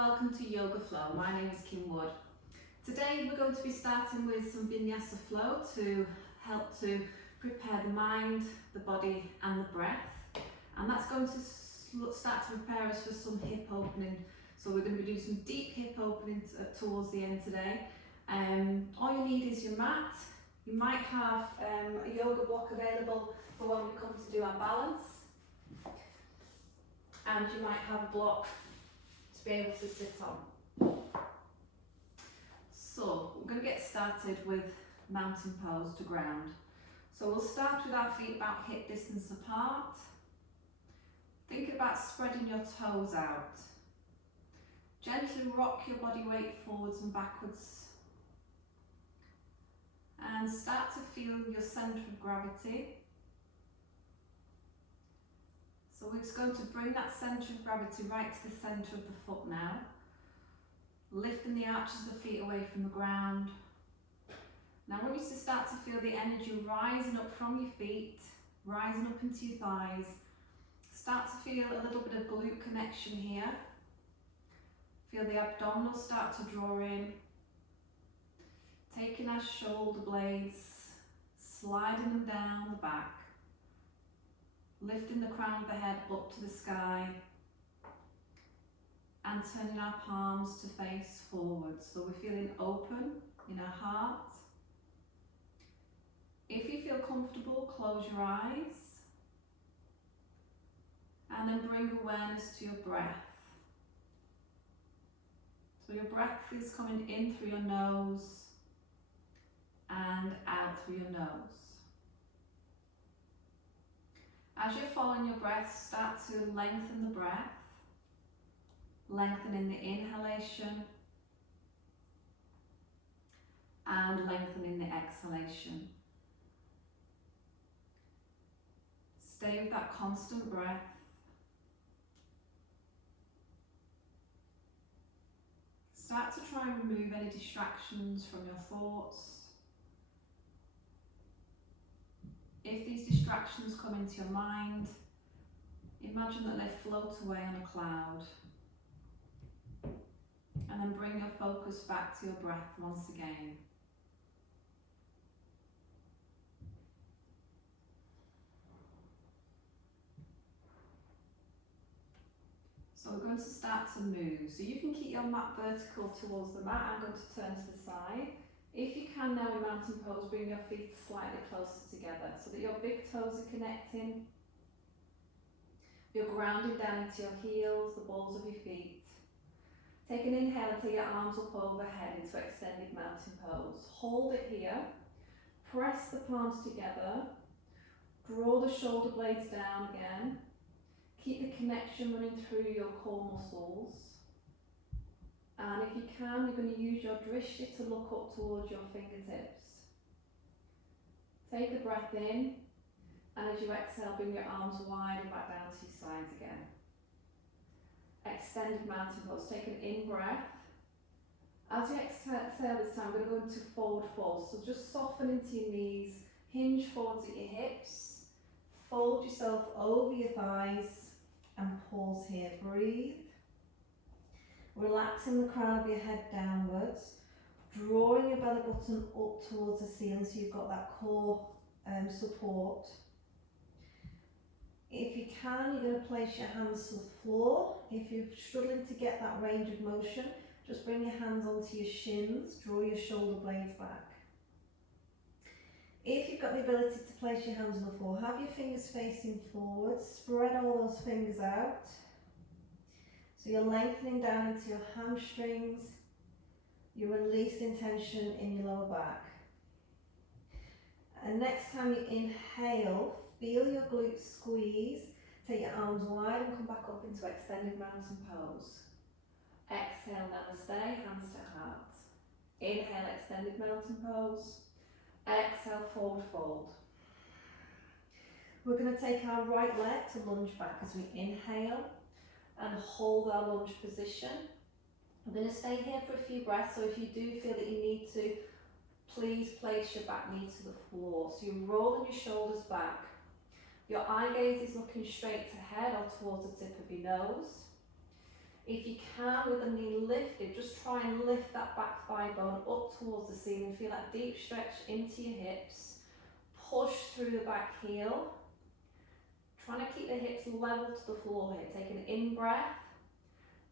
welcome to Yoga Flow. My name is Kim Wood. Today we're going to be starting with some Vinyasa Flow to help to prepare the mind, the body and the breath. And that's going to start to prepare us for some hip opening. So we're going to be doing some deep hip openings towards the end today. All you need is your mat. You might have a yoga block available for when we come to do our balance. And you might have a block to be able to sit on. So we're going to get started with mountain pose to ground. So we'll start with our feet about hip distance apart. Think about spreading your toes out. Gently rock your body weight forwards and backwards. And start to feel your centre of gravity. So we're just going to bring that centre of gravity right to the centre of the foot now. Lifting the arches of the feet away from the ground. Now I want you to start to feel the energy rising up from your feet, rising up into your thighs. Start to feel a little bit of glute connection here. Feel the abdominals start to draw in. Taking our shoulder blades, sliding them down the back. Lifting the crown of the head up to the sky and turning our palms to face forwards. So we're feeling open in our heart. If you feel comfortable, close your eyes and then bring awareness to your breath. So your breath is coming in through your nose and out through your nose. As you're following your breath, start to lengthen the breath, lengthening the inhalation and lengthening the exhalation. Stay with that constant breath. Start to try and remove any distractions from your thoughts. If these distractions come into your mind, imagine that they float away on a cloud. And then bring your focus back to your breath once again. So we're going to start to move. So you can keep your mat vertical towards the mat. I'm going to turn to the side. If you can now in mountain pose, bring your feet slightly closer together so that your big toes are connecting. You're grounding down into your heels, the balls of your feet. Take an inhale and take your arms up overhead into extended mountain pose. Hold it here. Press the palms together. Draw the shoulder blades down again. Keep the connection running through your core muscles. And if you can, you're going to use your drishti to look up towards your fingertips. Take a breath in, and as you exhale, bring your arms wide and back down to your sides again. Extended mountain pose. Take an in breath. As you exhale this time, we're going to go into forward fold. So just soften into your knees, hinge forwards at your hips, fold yourself over your thighs, and pause here. Breathe. Relaxing the crown of your head downwards, drawing your belly button up towards the ceiling so you've got that core support. If you can, you're going to place your hands to the floor. If you're struggling to get that range of motion, just bring your hands onto your shins, draw your shoulder blades back. If you've got the ability to place your hands on the floor, have your fingers facing forward, spread all those fingers out. So you're lengthening down into your hamstrings, you're releasing tension in your lower back. And next time you inhale, feel your glutes squeeze, take your arms wide and come back up into extended mountain pose. Exhale, namaste, hands to heart. Inhale, extended mountain pose. Exhale, forward fold. We're going to take our right leg to lunge back as we inhale and hold our lunge position. I'm going to stay here for a few breaths, so if you do feel that you need to, please place your back knee to the floor. So you're rolling your shoulders back. Your eye gaze is looking straight ahead or towards the tip of your nose. If you can, with the knee lifted, just try and lift that back thigh bone up towards the ceiling. Feel that deep stretch into your hips. Push through the back heel. Trying to keep the hips level to the floor here. Take an in breath.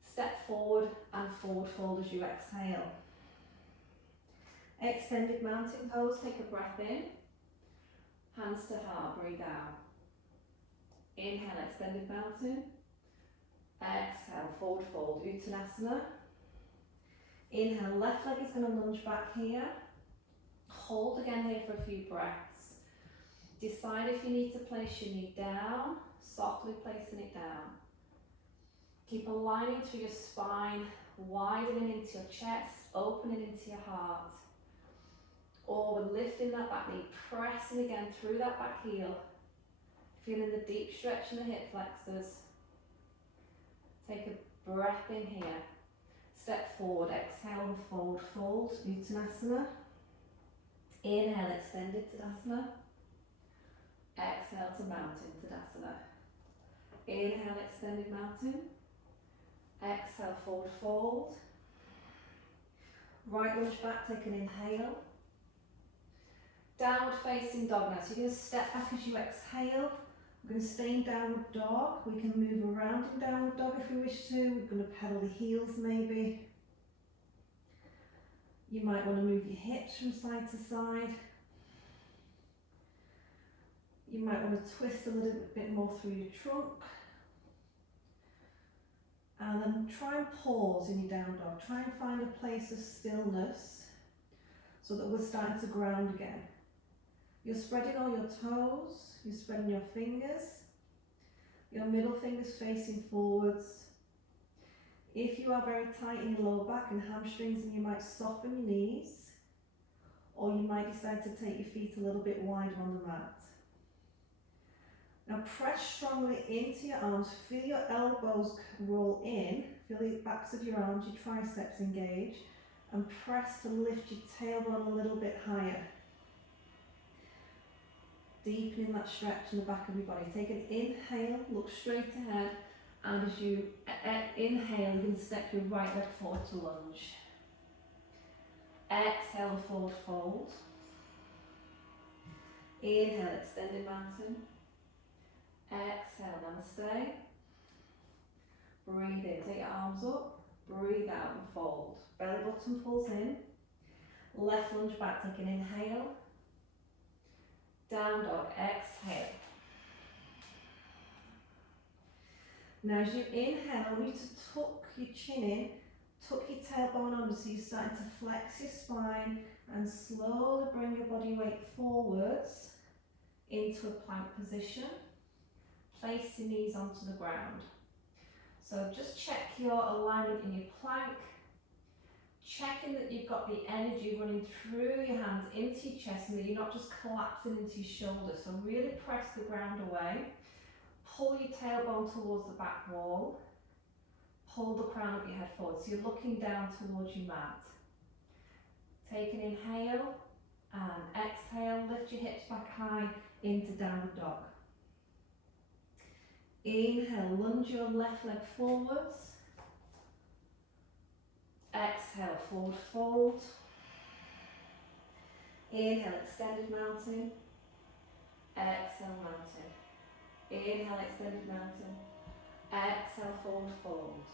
Step forward and forward fold as you exhale. Extended mountain pose. Take a breath in. Hands to heart. Breathe out. Inhale, extended mountain. Exhale, forward fold, Uttanasana. Inhale, left leg is going to lunge back here. Hold again here for a few breaths. Decide if you need to place your knee down, softly placing it down. Keep aligning through your spine, widening into your chest, opening into your heart. Or we're lifting that back knee, pressing again through that back heel. Feeling the deep stretch in the hip flexors. Take a breath in here. Step forward, exhale and forward fold, Uttanasana. Inhale, extended Tadasana. Exhale to mountain, Tadasana. Inhale, extended mountain. Exhale, forward fold. Right lunge back, take an inhale. Downward facing dog now. So you're going to step back as you exhale. We're going to stay in downward dog. We can move around in downward dog if we wish to. We're going to pedal the heels maybe. You might want to move your hips from side to side. You might want to twist a little bit more through your trunk. And then try and pause in your down dog. Try and find a place of stillness so that we're starting to ground again. You're spreading all your toes, you're spreading your fingers, your middle fingers facing forwards. If you are very tight in your lower back and hamstrings, then you might soften your knees, or you might decide to take your feet a little bit wider on the mat. Now press strongly into your arms, feel your elbows roll in, feel the backs of your arms, your triceps engage, and press to lift your tailbone a little bit higher. Deepening that stretch in the back of your body. Take an inhale, look straight ahead, and as you inhale, you can step your right leg forward to lunge. Exhale, forward fold. Inhale, extended mountain. Exhale, namaste. Breathe in, take your arms up. Breathe out and fold. Belly button pulls in. Left lunge back, take an inhale. Down dog, exhale. Now as you inhale, I want you to tuck your chin in, tuck your tailbone under so you're starting to flex your spine and slowly bring your body weight forwards into a plank position. Place your knees onto the ground. So just check your alignment in your plank. Checking that you've got the energy running through your hands into your chest and that you're not just collapsing into your shoulders. So really press the ground away. Pull your tailbone towards the back wall. Pull the crown of your head forward so you're looking down towards your mat. Take an inhale and exhale. Lift your hips back high into downward dog. Inhale, lunge your left leg forwards. Exhale, forward fold. Inhale, extended mountain. Exhale, mountain. Inhale, extended mountain. Exhale, forward fold.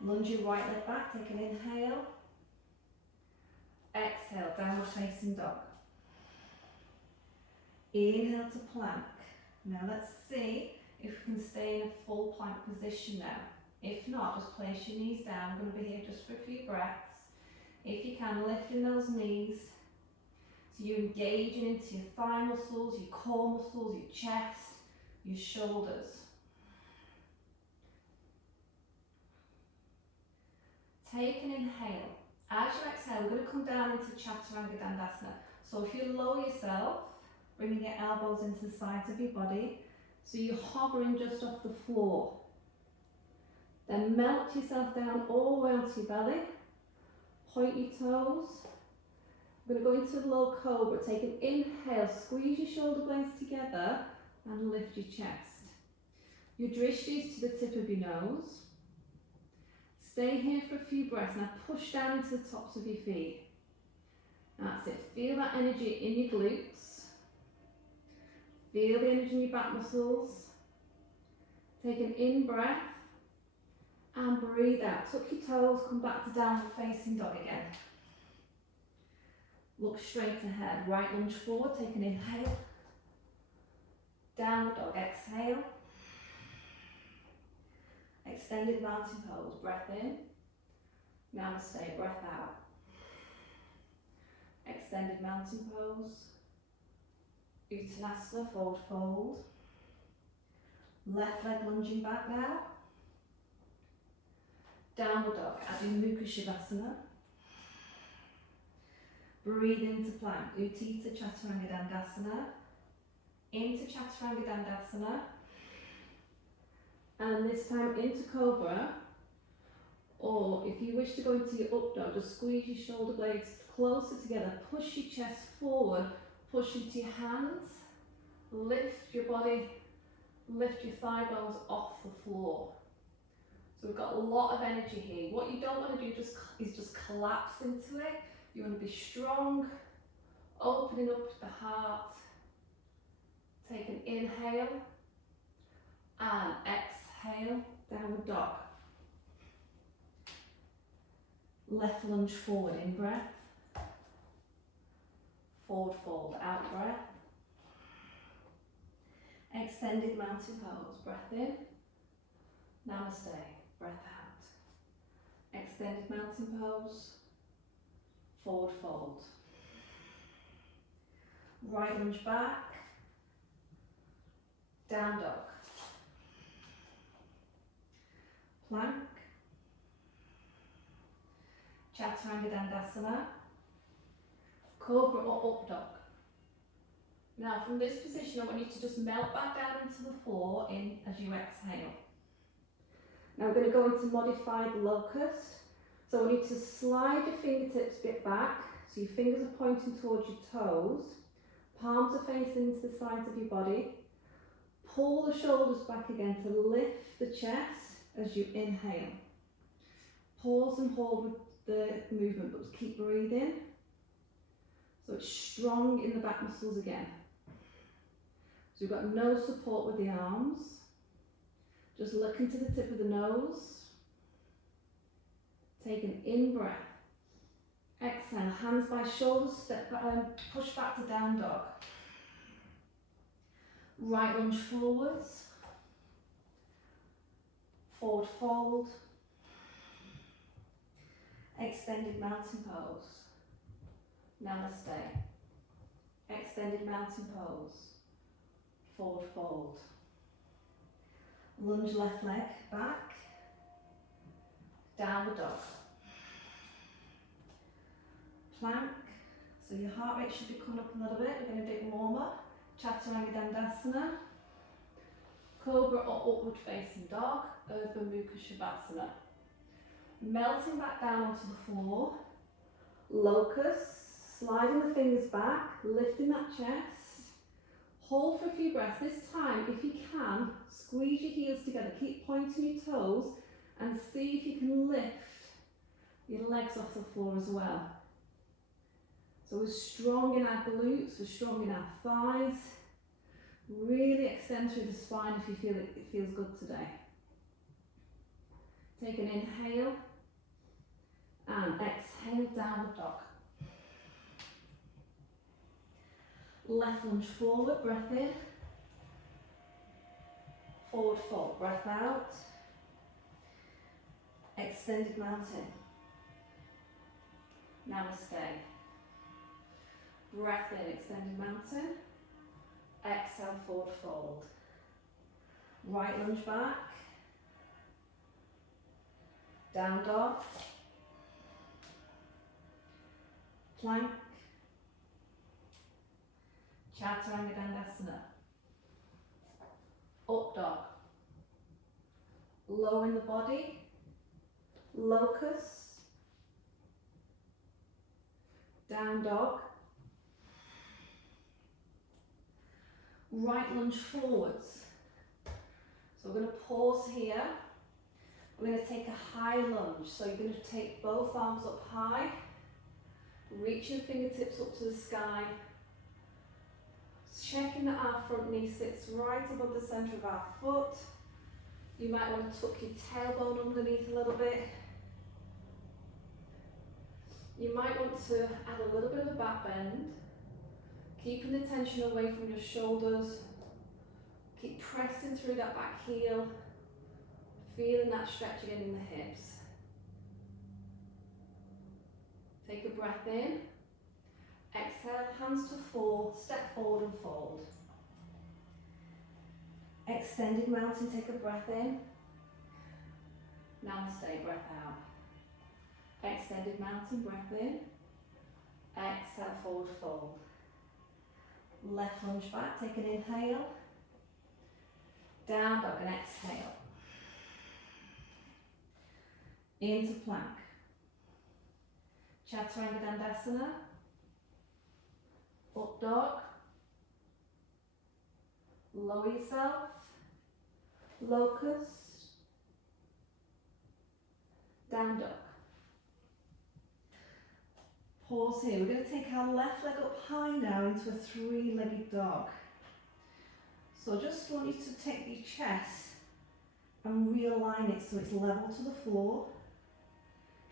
Lunge your right leg back, take an inhale. Exhale, downward facing dog. Inhale to plank. Now let's see if we can stay in a full plank position now. If not, just place your knees down. I'm going to be here just for a few breaths. If you can, lifting those knees. So you're engaging into your thigh muscles, your core muscles, your chest, your shoulders. Take an inhale. As you exhale, we're going to come down into Chaturanga Dandasana. So if you lower yourself, bringing your elbows into the sides of your body, so you're hovering just off the floor. Then melt yourself down all the way onto your belly. Point your toes. We're going to go into low cobra. Take an inhale, squeeze your shoulder blades together and lift your chest. Your drishti is to the tip of your nose. Stay here for a few breaths. Now push down into the tops of your feet. That's it. Feel that energy in your glutes. Feel the energy in your back muscles. Take an in breath and breathe out. Tuck your toes, come back to downward facing dog again. Look straight ahead. Right lunge forward, take an inhale. Downward dog, exhale. Extended mountain pose, breath in. Namaste, breath out. Extended mountain pose. Uttanasana, forward fold. Left leg lunging back now. Downward dog, Adho Mukha Shavasana. Breathe into plank, Utthita Chaturanga Dandasana. Into Chaturanga Dandasana. And this time into Cobra. Or if you wish to go into your up dog, just squeeze your shoulder blades closer together. Push your chest forward, push into your hands. Lift your body, lift your thigh bones off the floor. So we've got a lot of energy here. What you don't want to do is just collapse into it. You want to be strong, opening up the heart. Take an inhale and exhale, downward dog. Left lunge forward, in breath. Forward fold, out breath. Extended mountain pose, breath in. Namaste, breath out. Extended mountain pose. Forward fold. Right lunge back. Down dog. Plank. Chaturanga Dandasana. Cobra or up dog. Now from this position I want you to just melt back down into the floor in as you exhale. Now we're going to go into modified locust. So I want you to slide your fingertips a bit back, so your fingers are pointing towards your toes, palms are facing into the sides of your body. Pull the shoulders back again to lift the chest as you inhale. Pause and hold with the movement, but keep breathing. So it's strong in the back muscles again. So we've got no support with the arms. Just looking to the tip of the nose. Take an in breath. Exhale, hands by shoulders, step back, push back to down dog. Right lunge forwards. Forward fold. Extended mountain pose. Namaste. Extended mountain pose. Forward fold. Lunge left leg back. Downward dog. Plank. So your heart rate should be coming up a little bit. We're going to do warmer. Chaturanga Dandasana. Cobra or upward facing dog. Adho Mukha Shavasana. Melting back down onto the floor. Locust. Sliding the fingers back. Lifting that chest. Hold for a few breaths. This time, if you can, squeeze your heels together. Keep pointing your toes. And see if you can lift your legs off the floor as well. So we're strong in our glutes, we're strong in our thighs. Really extend through the spine if you feel it feels good today. Take an inhale and exhale, downward dog. Left lunge forward, breath in. Forward fold, breath out. Extended mountain. Namaste. Breath in, extended mountain. Exhale, forward fold. Right lunge back. Down dog. Plank. Chaturanga Dandasana. Up dog. Lowering the body. Locust. Down dog. Right lunge forwards. So we're going to pause here. We're going to take a high lunge. So you're going to take both arms up high, reach your fingertips up to the sky, checking that our front knee sits right above the centre of our foot. You might want to tuck your tailbone underneath a little bit. You might want to add a little bit of a back bend, keeping the tension away from your shoulders. Keep pressing through that back heel, feeling that stretch again in the hips. Take a breath in. Exhale, hands to four, step forward and fold. Extended mountain, take a breath in. Namaste, breath out. Extended mountain, breath in. Exhale, forward fold. Left lunge back, take an inhale. Down dog and exhale. Into plank. Chaturanga Dandasana. Up dog. Lower yourself. Locust. Down dog. Pause here. We're going to take our left leg up high now into a three-legged dog. So just want you to take your chest and realign it so it's level to the floor.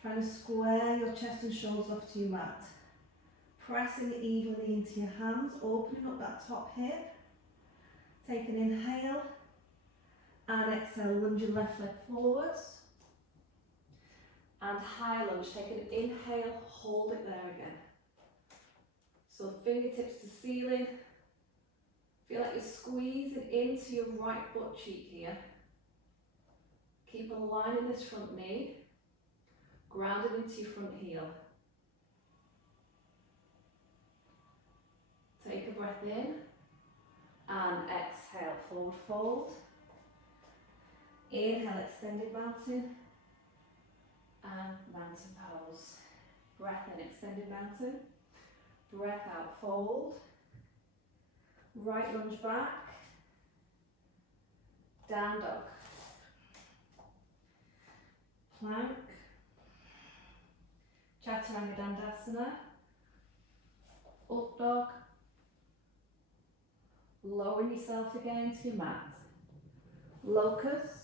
Trying to square your chest and shoulders off to your mat. Pressing evenly into your hands, opening up that top hip. Take an inhale and exhale, lunge your left leg forwards. And high lunge, take an inhale, hold it there again. So fingertips to ceiling. Feel like you're squeezing into your right butt cheek here. Keep aligning this front knee, grounded into your front heel. Take a breath in and exhale, forward fold. Inhale, extended mountain and mountain pose. Breath in, extended mountain. Breath out, fold. Right lunge back. Down dog. Plank. Chaturanga Dandasana. Up dog. Lower yourself again to your mat. Locust.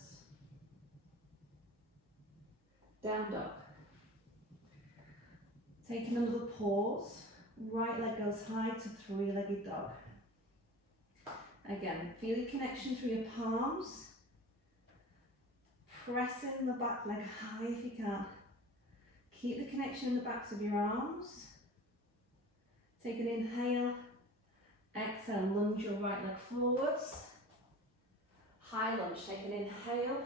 Down dog. Taking another pause. Right leg goes high to three-legged dog. Again, feel your connection through your palms. Pressing the back leg high if you can. Keep the connection in the backs of your arms. Take an inhale. Exhale, lunge your right leg forwards. High lunge, take an inhale.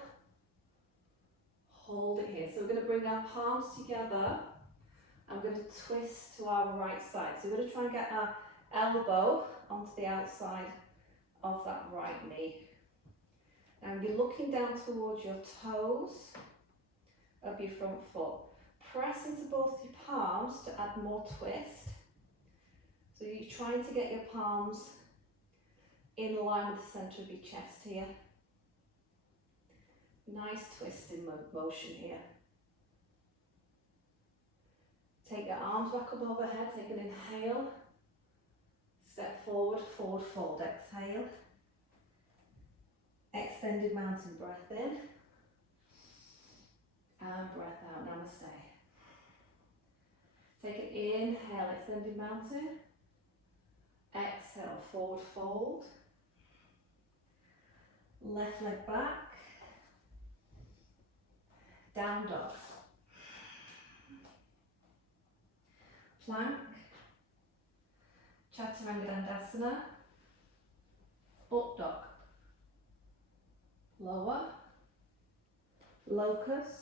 Hold it here. So we're going to bring our palms together. I'm going to twist to our right side. So we're going to try and get our elbow onto the outside of that right knee. Now you're looking down towards your toes of your front foot. Press into both your palms to add more twist. So you're trying to get your palms in line with the centre of your chest here. Nice twisting motion here. Take your arms back up overhead, take an inhale. Step forward, forward fold, exhale. Extended mountain breath in. And breath out, namaste. Take an inhale, extended mountain. Exhale, forward fold. Left leg back. Down dog. Plank. Chaturanga Dandasana. Up dog. Lower. Locust.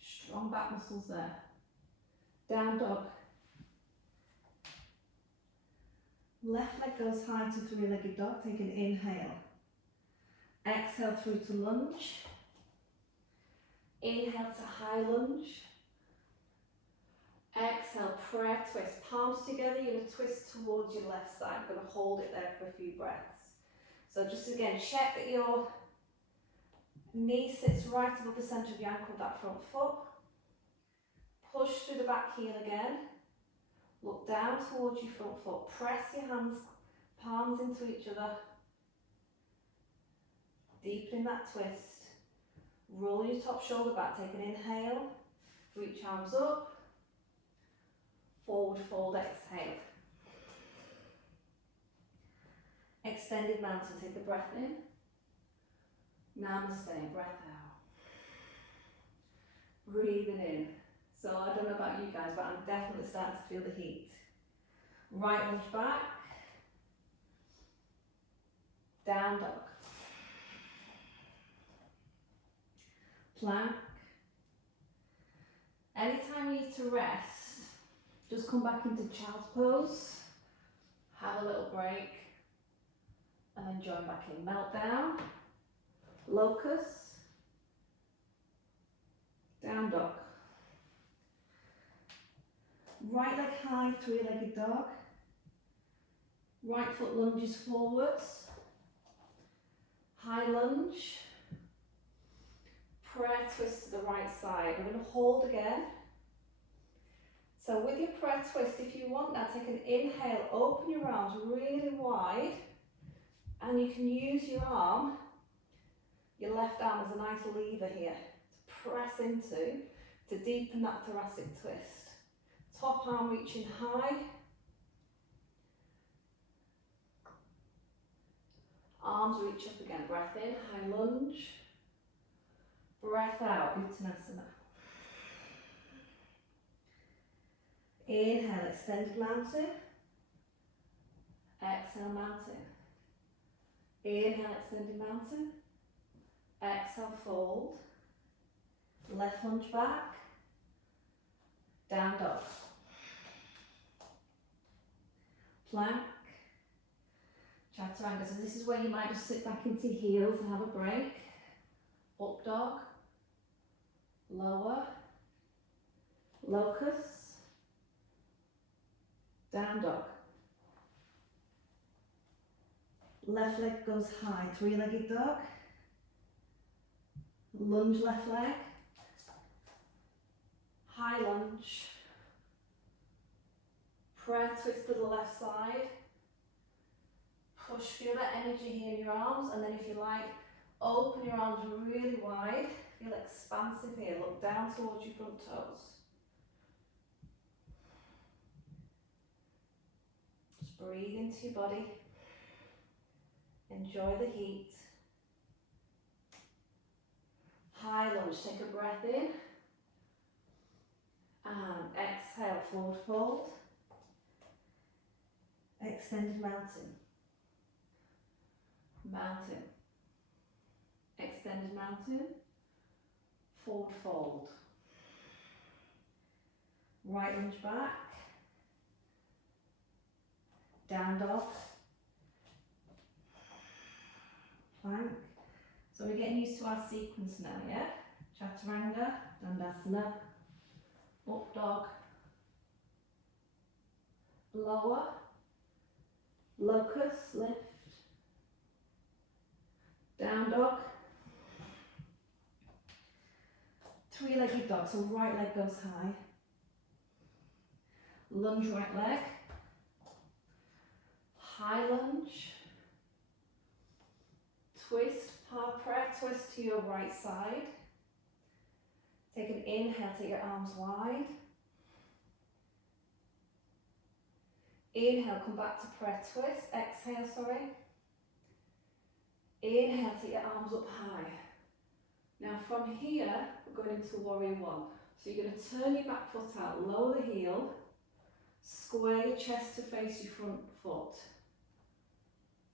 Strong back muscles there. Down dog. Left leg goes high to three-legged dog. Take an inhale. Exhale through to lunge. Inhale to high lunge. Exhale, prayer twist. Palms together, you're going to twist towards your left side. I'm going to hold it there for a few breaths. So just again, check that your Knee sits right above the centre of the ankle, that front foot. Push through the back heel again. Look down towards your front foot. Press your hands, palms into each other. Deepen that twist. Roll your top shoulder back. Take an inhale. Reach arms up. Forward fold, exhale. Extended mountain, take a breath in. Namaste, breath out. Breathing in. So I don't know about you guys, but I'm definitely starting to feel the heat. Right lunge back. Down dog. Plank. Anytime you need to rest, just come back into child's pose. Have a little break. And then join back in. Meltdown. Locust. Down dog. Right leg high, three-legged dog. Right foot lunges forwards. High lunge. Prayer twist to the right side. We're going to hold again. So with your prayer twist, if you want now, take an inhale, open your arms really wide, and you can use your arm, your left arm as a nice lever here, to press into, to deepen that thoracic twist. Top arm reaching high. Arms reach up again. Breath in, high lunge. Breath out, Uttanasana. Inhale, extended mountain. Exhale, mountain. Inhale, extended mountain. Exhale, fold. Left lunge back. Down dog. Plank. Chaturanga. So this is where you might just sit back into heels and have a break. Up dog. Lower. Locust. Down dog. Left leg goes high, three-legged dog. Lunge left leg. High lunge. Prayer twist to the left side. Push, feel that energy here in your arms, and then if you like, open your arms really wide. Feel expansive here, look down towards your front toes. Just breathe into your body. Enjoy the heat. High lunge, take a breath in. And exhale, forward fold. Extended mountain. Mountain. Extended mountain. Forward fold. Right lunge back. Down dog. Plank. So we're getting used to our sequence now, yeah? Chaturanga, Dandasana, up dog, lower, locust, lift, down dog, three-legged dog, so right leg goes high, lunge right leg, high lunge, twist, prayer twist to your right side. Take an inhale, take your arms wide. Inhale, come back to prayer twist. Exhale, sorry. Inhale, take your arms up high. Now from here, we're going into warrior one. So you're going to turn your back foot out, lower the heel, square your chest to face your front foot.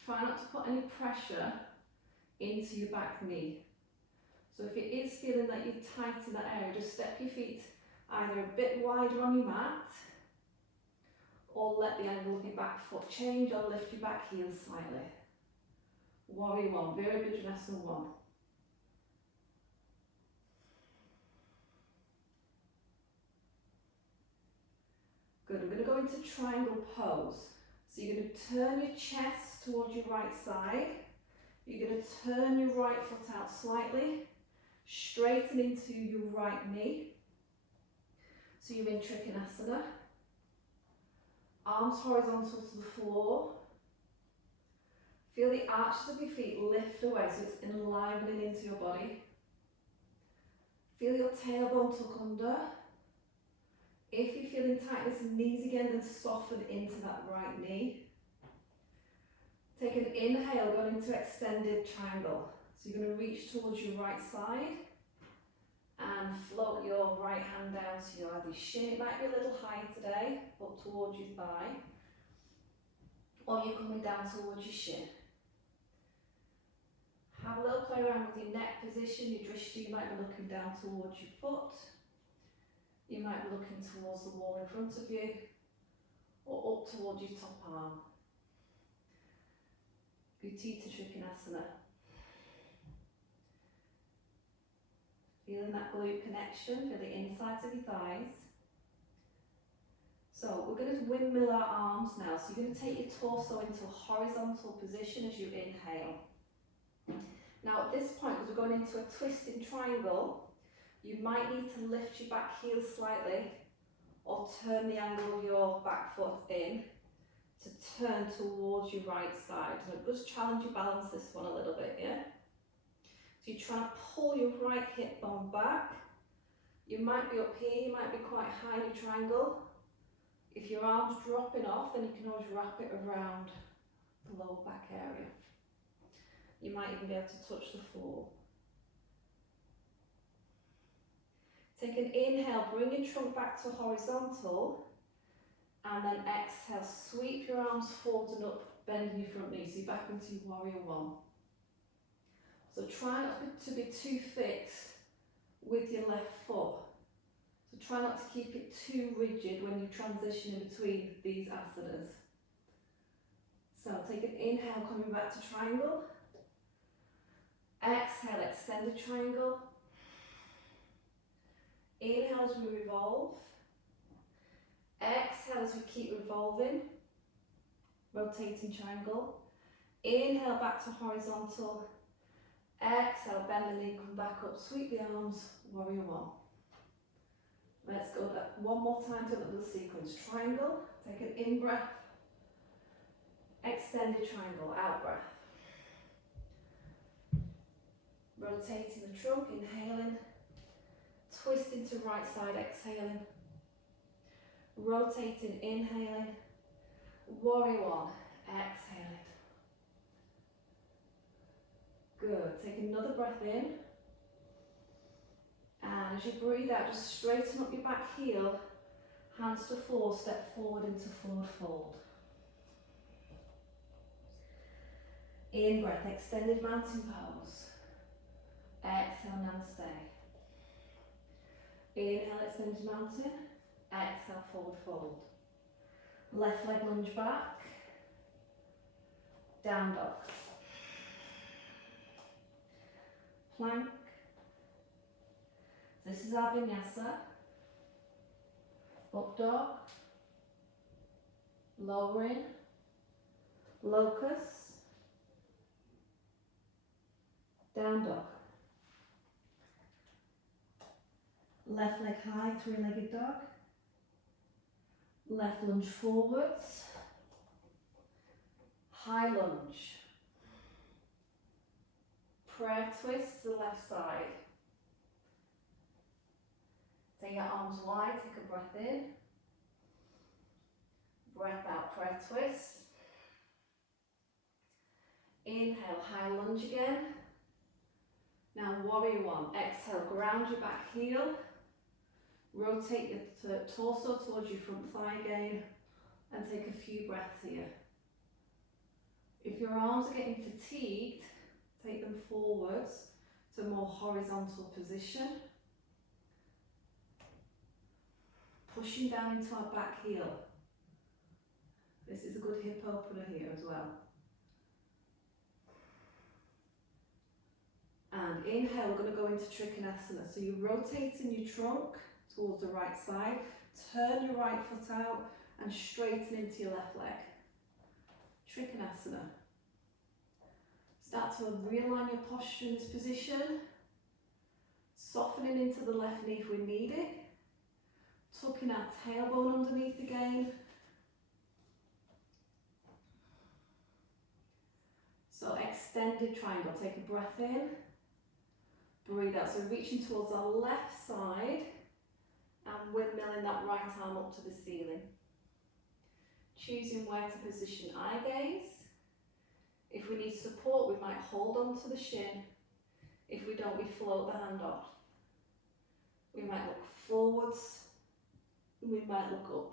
Try not to put any pressure into your back knee. So if it is feeling that you're tight in that area, just step your feet either a bit wider on your mat, or let the angle of your back foot change, or lift your back heel slightly. Warrior one, Vinyasa one. Good, I'm going to go into triangle pose. So you're going to turn your chest towards your right side. You're going to turn your right foot out slightly. Straighten into your right knee. So you're in Trikonasana. Arms horizontal to the floor. Feel the arches of your feet lift away, so it's enlivening into your body. Feel your tailbone tuck under. If you're feeling tightness in the knees again, then soften into that right knee. Take an inhale, going into extended triangle. So you're going to reach towards your right side and float your right hand down to your either shin. It might be a little higher today, up towards your thigh. Or you're coming down towards your shin. Have a little play around with your neck position. Your drishti, you might be looking down towards your foot. You might be looking towards the wall in front of you, or up towards your top arm. Utthita Trikonasana. Feeling that glute connection, feel the insides of your thighs. So we're going to windmill our arms now. So you're going to take your torso into a horizontal position as you inhale. Now at this point, because we're going into a twisting triangle, you might need to lift your back heel slightly or turn the angle of your back foot in to turn towards your right side. So just challenge your balance this one a little bit, yeah? So you're trying to pull your right hip bone back. You might be up here, you might be quite high in your triangle. If your arm's dropping off, then you can always wrap it around the lower back area. You might even be able to touch the floor. Take an inhale, bring your trunk back to horizontal, and then exhale, sweep your arms forward and up, bending your front knee, so you're back into warrior one. So try not to be too fixed with your left foot. So try not to keep it too rigid when you transition in between these asanas. So take an inhale, coming back to triangle. Exhale, extended triangle. Inhale as we revolve. Exhale as we keep revolving. Rotating triangle. Inhale back to horizontal. Exhale, bend the knee, come back up, sweep the arms, warrior one. Let's go one more time to another sequence. Triangle, take an in breath. Extended triangle, out breath. Rotating the trunk, inhaling. Twisting to right side, exhaling. Rotating, inhaling. Warrior one, exhaling. Good, take another breath in. And as you breathe out, just straighten up your back heel. Hands to floor, step forward into forward fold. In breath, extended mountain pose. Exhale, namaste. Inhale, extended mountain. Exhale, forward fold. Left leg lunge back. Down dog. Plank. This is our vinyasa. Up dog. Lower in. Locust. Down dog. Left leg high, three-legged dog. Left lunge forwards. High lunge. Prayer twist to the left side. Take your arms wide, take a breath in. Breath out, prayer twist. Inhale, high lunge again. Now warrior one, exhale, ground your back heel. Rotate your torso towards your front thigh again and take a few breaths here. If your arms are getting fatigued, take them forwards to a more horizontal position. Pushing down into our back heel. This is a good hip opener here as well. And inhale, we're going to go into Trikonasana. So you're rotating your trunk towards the right side. Turn your right foot out and straighten into your left leg. Trikonasana. Start to realign your posture in this position. Softening into the left knee if we need it. Tucking our tailbone underneath again. So extended triangle, take a breath in, breathe out. So reaching towards our left side and windmilling that right arm up to the ceiling. Choosing where to position eye gaze. If we need support, we might hold on to the shin. If we don't, we float the hand off. We might look forwards, we might look up.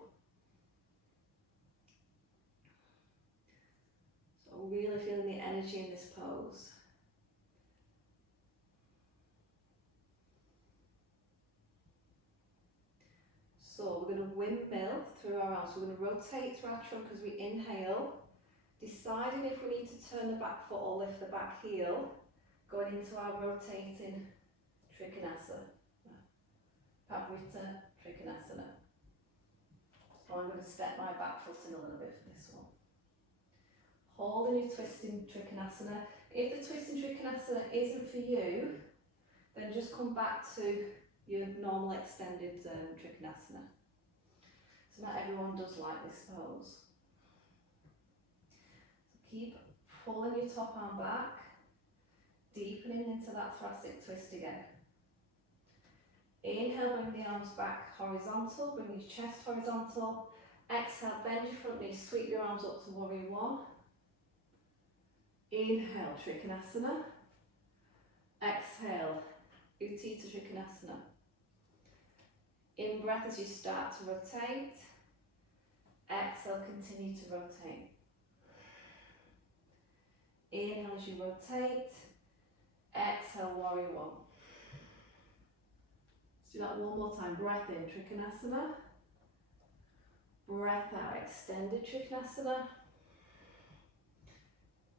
So really feeling the energy in this pose. So we're going to windmill through our arms. We're going to rotate through our trunk as we inhale, deciding if we need to turn the back foot or lift the back heel, going into our rotating Trikonasana, Pavrita Trikonasana. So I'm going to step my back foot in a little bit for this one. Holding your twisting Trikonasana. If the twisting Trikonasana isn't for you, then just come back to your normal extended Trikonasana. So not everyone does like this pose. So keep pulling your top arm back, deepening into that thoracic twist again. Inhale, bring the arms back horizontal, bring your chest horizontal. Exhale, bend your front knee, sweep your arms up to warrior one. Inhale, Trikonasana. Exhale, Utthita Trikonasana. In breath as you start to rotate. Exhale, continue to rotate. Inhale as you rotate. Exhale, warrior one. Let's do that one more time. Breath in, Trikonasana. Breath out, extended Trikonasana.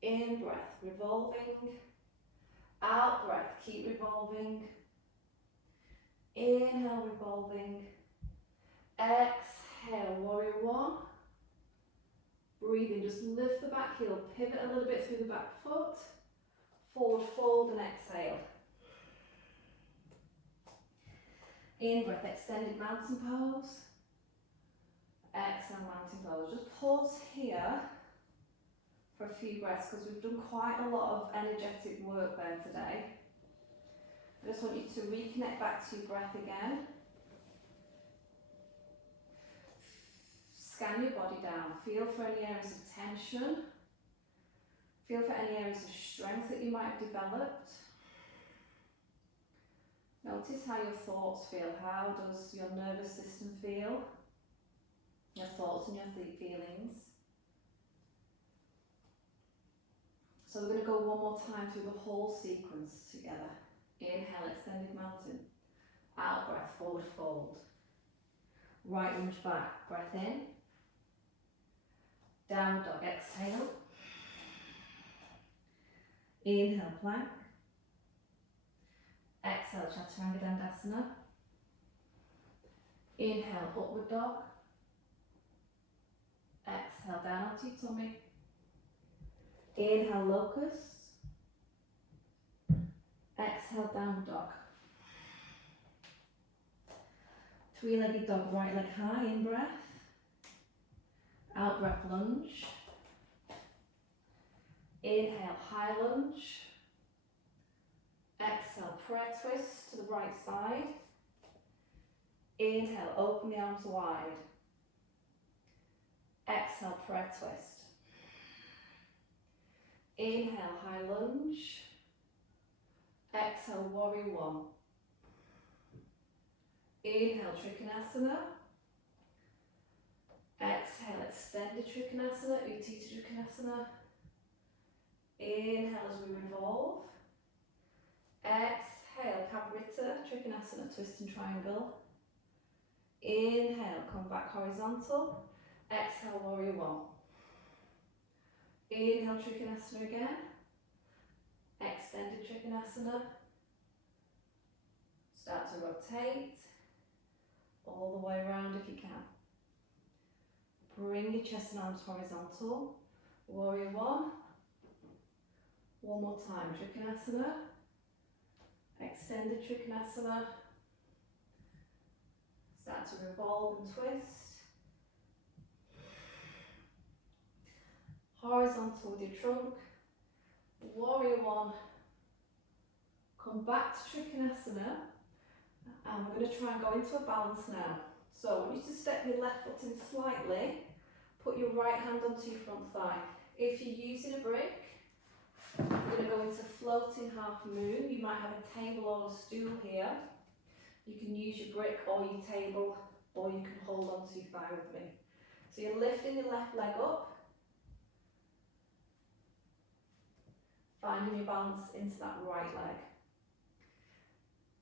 In breath, revolving. Out breath, keep revolving. Inhale, revolving. Exhale, warrior one. Breathing, just lift the back heel, pivot a little bit through the back foot. Forward fold and exhale. In breath, extended mountain pose. Exhale, mountain pose. Just pause here for a few breaths because we've done quite a lot of energetic work there today. I just want you to reconnect back to your breath again. Scan your body down. Feel for any areas of tension. Feel for any areas of strength that you might have developed. Notice how your thoughts feel. How does your nervous system feel? Your thoughts and your feelings. So we're going to go one more time through the whole sequence together. Inhale, extended mountain. Out breath, forward fold. Right lunge back, breath in. Downward dog, exhale. Inhale, plank. Exhale, Chaturanga Dandasana. Inhale, upward dog. Exhale, down onto your tummy. Inhale, locust. Exhale, downward dog. Three-legged dog, right leg high, in breath. Out breath, lunge. Inhale, high lunge. Exhale, prayer twist to the right side. Inhale, open the arms wide. Exhale, prayer twist. Inhale, high lunge. Exhale, warrior one. Inhale, Trikonasana. Exhale, extended Trikonasana, Utthita Trikonasana. Inhale as we revolve. Exhale, Pavrita Trikonasana, twist and triangle. Inhale, come back horizontal. Exhale, warrior one. Inhale, Trikonasana again. Extended Trikonasana. Start to rotate all the way around if you can. Bring your chest and arms horizontal. Warrior one. One more time, Trikonasana. Extend extended Trikonasana. Start to revolve and twist. Horizontal with your trunk. Warrior one. Come back to Trikonasana. And we're going to try and go into a balance now. So I want you to step your left foot in slightly. Put your right hand onto your front thigh. If you're using a brick, you're going to go into floating half moon. You might have a table or a stool here. You can use your brick or your table, or you can hold onto your thigh with me. So you're lifting your left leg up, finding your balance into that right leg.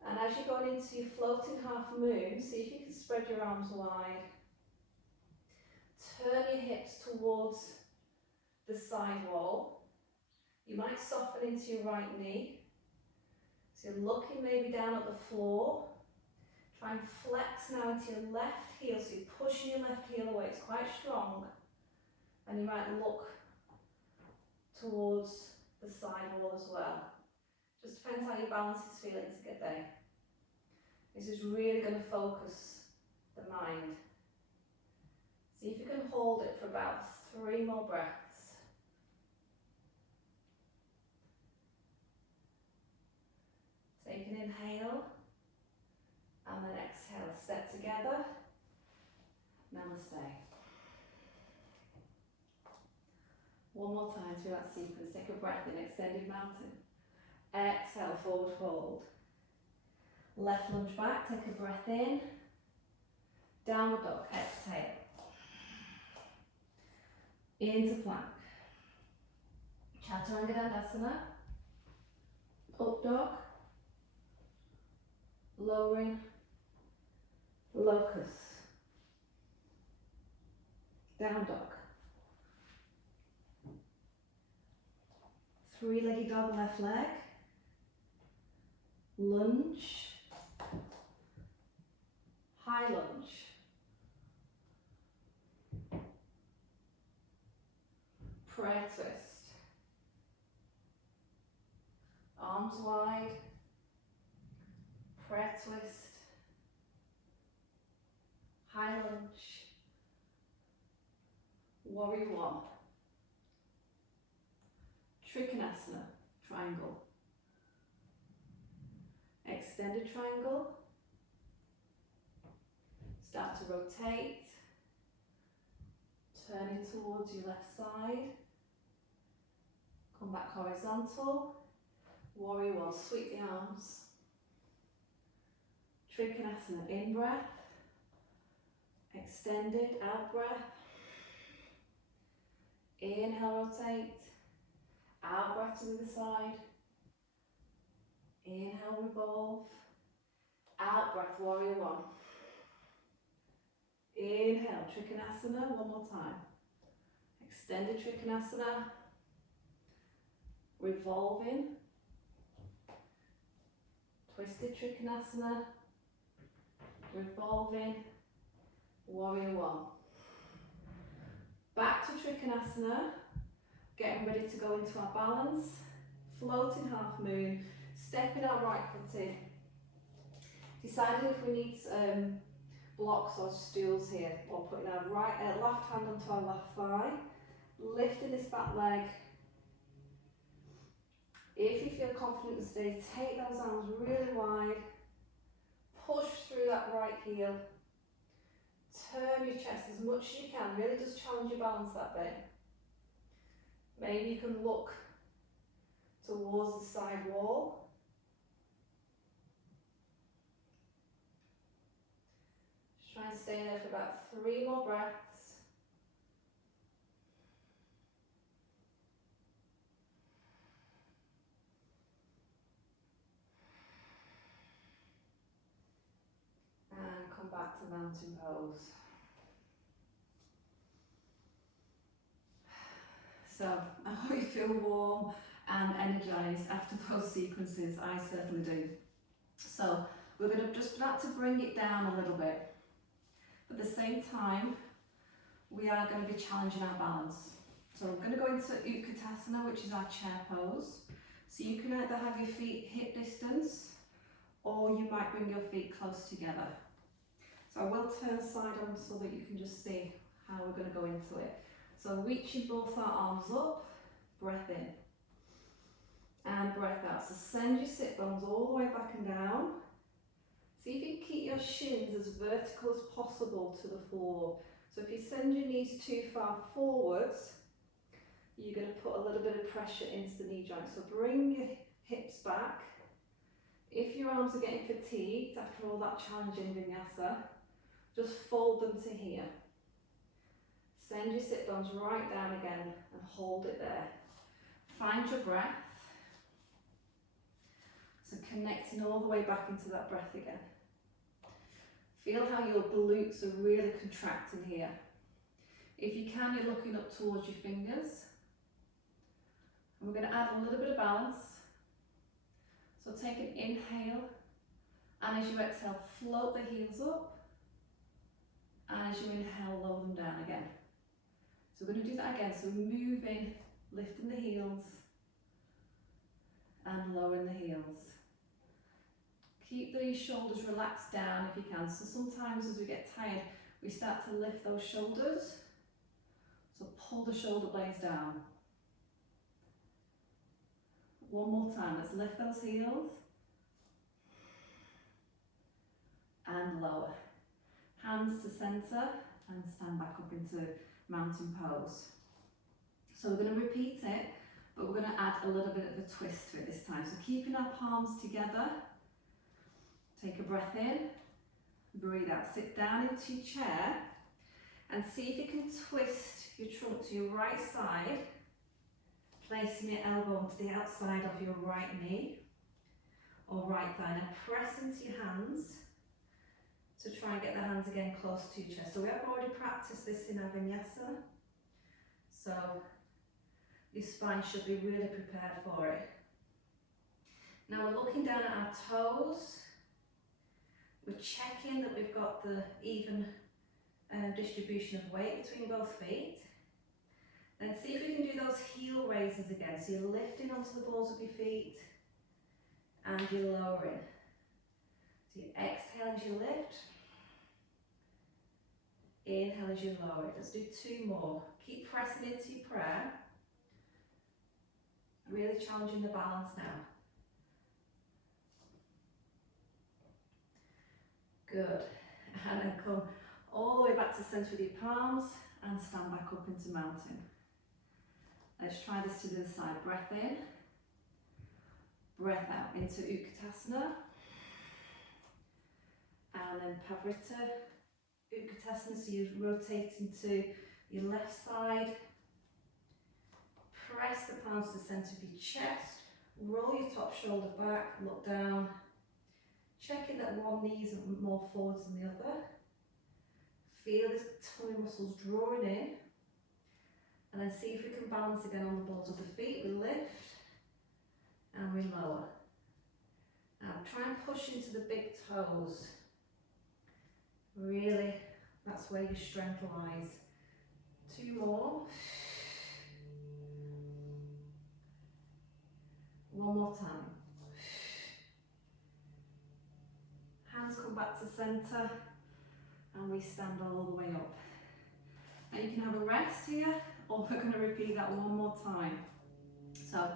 And as you're going into your floating half moon, see if you can spread your arms wide. Turn your hips towards the side wall. You might soften into your right knee. So you're looking maybe down at the floor. Try and flex now into your left heel. So you're pushing your left heel away. It's quite strong. And you might look towards the side wall as well. Just depends how your balance is feeling today. This is really going to focus the mind. See if you can hold it for about 3 more breaths. Take an inhale and then exhale. Step together. Namaste. One more time through that sequence. Take a breath in, extended mountain. Exhale, forward fold. Left lunge back, take a breath in. Downward dog, exhale. Into plank. Chaturanga Dandasana. Up dog. Lowering. Locust. Down dog. 3-legged dog, left leg. Lunge. High lunge. Prayer twist. Arms wide. Prayer twist. High lunge. Warrior one. Trikonasana, triangle. Extended triangle. Start to rotate. Turning towards your left side. Come back horizontal. Warrior one, sweep the arms. Trikonasana, in breath. Extended, out breath. Inhale, rotate. Out breath to the other side. Inhale, revolve. Out breath, warrior one. Inhale, Trikonasana, one more time. Extended Trikonasana. Revolving. Twisted Trikonasana. Revolving. Warrior one. Back to Trikonasana. Getting ready to go into our balance. Floating half moon. Stepping our right foot in. Deciding if we need blocks or stools here, or putting our left hand onto our left thigh, lifting this back leg. If you feel confident and steady, take those arms really wide, push through that right heel, turn your chest as much as you can, really just challenge your balance that bit. Maybe you can look towards the side wall. Try and stay there for about 3 more breaths. And come back to mountain pose. So I hope you feel warm and energized after those sequences. I certainly do. So we're going to just start to bring it down a little bit. At the same time, we are going to be challenging our balance. So we're going to go into Utkatasana, which is our chair pose. So you can either have your feet hip distance, you might bring your feet close together. So I will turn side on so that you can just see how we're going to go into it. So reaching both our arms up, breath in and breath out. So send your sit bones all the way back and down. See if you can keep your shins as vertical as possible to the floor. So if you send your knees too far forwards, you're going to put a little bit of pressure into the knee joint. So bring your hips back. If your arms are getting fatigued after all that challenging vinyasa, just fold them to here. Send your sit bones right down again and hold it there. Find your breath. So connecting all the way back into that breath again. Feel how your glutes are really contracting here. If you can, you're looking up towards your fingers. And we're going to add a little bit of balance. So take an inhale, and as you exhale, float the heels up. And as you inhale, lower them down again. So we're going to do that again. So we're moving, lifting the heels and lowering the heels. Keep the shoulders relaxed down if you can. So sometimes as we get tired, we start to lift those shoulders. So pull the shoulder blades down. One more time, let's lift those heels. And lower. Hands to center and stand back up into mountain pose. So we're going to repeat it, but we're going to add a little bit of a twist to it this time. So keeping our palms together. Take a breath in, breathe out. Sit down into your chair and see if you can twist your trunk to your right side, placing your elbow onto the outside of your right knee or right thigh. Now press into your hands to try and get the hands again close to your chest. So we have already practiced this in our vinyasa, so your spine should be really prepared for it. Now we're looking down at our toes. We're checking that we've got the even distribution of weight between both feet. Then see if we can do those heel raises again. So you're lifting onto the balls of your feet and you're lowering. So you exhale as you lift. Inhale as you lower it. Let's do two more. Keep pressing into your prayer. Really challenging the balance now. Good. And then come all the way back to center with your palms and stand back up into mountain. Let's try this to the other side. Breath in. Breath out into Utkatasana. And then Pavrita Utkatasana. So you rotate into your left side. Press the palms to the center of your chest. Roll your top shoulder back. Look down. Checking that one knee isn't more forwards than the other. Feel the tummy muscles drawing in. And then see if we can balance again on the balls of the feet. We lift and we lower. Now try and push into the big toes. Really, that's where your strength lies. Two more. One more time. Hands come back to center and we stand all the way up. Now you can have a rest here, or we're going to repeat that one more time. So